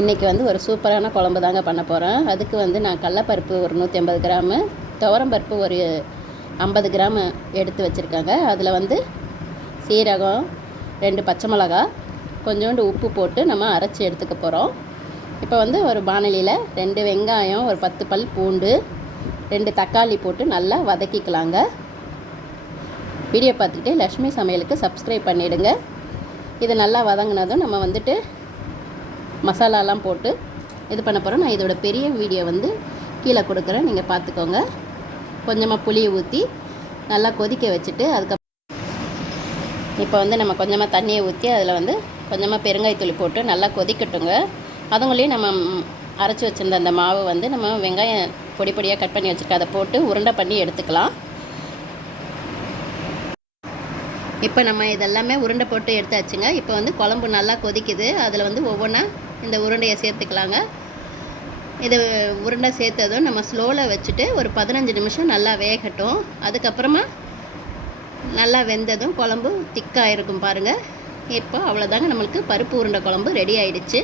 இன்றைக்கி வந்து ஒரு சூப்பரான குழம்பு தாங்க பண்ண போகிறேன். அதுக்கு வந்து நான் கடலப்பருப்பு ஒரு 150 கிராமு, துவரம்பருப்பு ஒரு 50 கிராம் எடுத்து வச்சுருக்காங்க. அதில் வந்து சீரகம், 2 பச்சை மிளகா, கொஞ்சோண்டு உப்பு போட்டு நம்ம அரைச்சி எடுத்துக்க போகிறோம். இப்போ வந்து ஒரு பாணலியில் 2 வெங்காயம், ஒரு 10 பல் பூண்டு, 2 தக்காளி போட்டு நல்லா வதக்கிக்கலாங்க. வீடியோ பார்த்துக்கிட்டே லக்ஷ்மி சமையலுக்கு சப்ஸ்கிரைப் பண்ணிவிடுங்க. இது நல்லா வதங்கினதும் நம்ம வந்துட்டு மசாலாலாம் போட்டு இது பண்ண போகிறோம். நான் இதோட பெரிய வீடியோ வந்து கீழே கொடுக்குறேன், நீங்கள் பார்த்துக்கோங்க. கொஞ்சமாக புளியை ஊற்றி நல்லா கொதிக்க வச்சுட்டு இப்போ வந்து நம்ம கொஞ்சமாக தண்ணியை ஊற்றி அதில் வந்து கொஞ்சமாக பெருங்காயத்தூள் போட்டு நல்லா கொதிக்கட்டுங்க. அதுங்களையும் நம்ம அரைச்சி வச்சுருந்த அந்த மாவு வந்து நம்ம வெங்காயம் பொடி பொடியாக கட் பண்ணி வச்சுருக்க அதை போட்டு உருண்டை பண்ணி எடுத்துக்கலாம். இப்போ நம்ம இதெல்லாமே உருண்டை போட்டு எடுத்தாச்சுங்க. இப்போ வந்து குழம்பு நல்லா கொதிக்குது. அதில் வந்து ஒவ்வொன்றா இந்த உருண்டையை சேர்த்துக்கலாங்க. இது உருண்டை சேர்த்ததும் நம்ம ஸ்லோவில் வச்சுட்டு ஒரு 15 நிமிஷம் நல்லா வேகட்டும். அதுக்கப்புறமா நல்லா வெந்ததும் குழம்பு திக்காக இருக்கும் பாருங்கள். இப்போ அவ்வளோதாங்க, நம்மளுக்கு பருப்பு உருண்டை குழம்பு ரெடி ஆகிடுச்சு.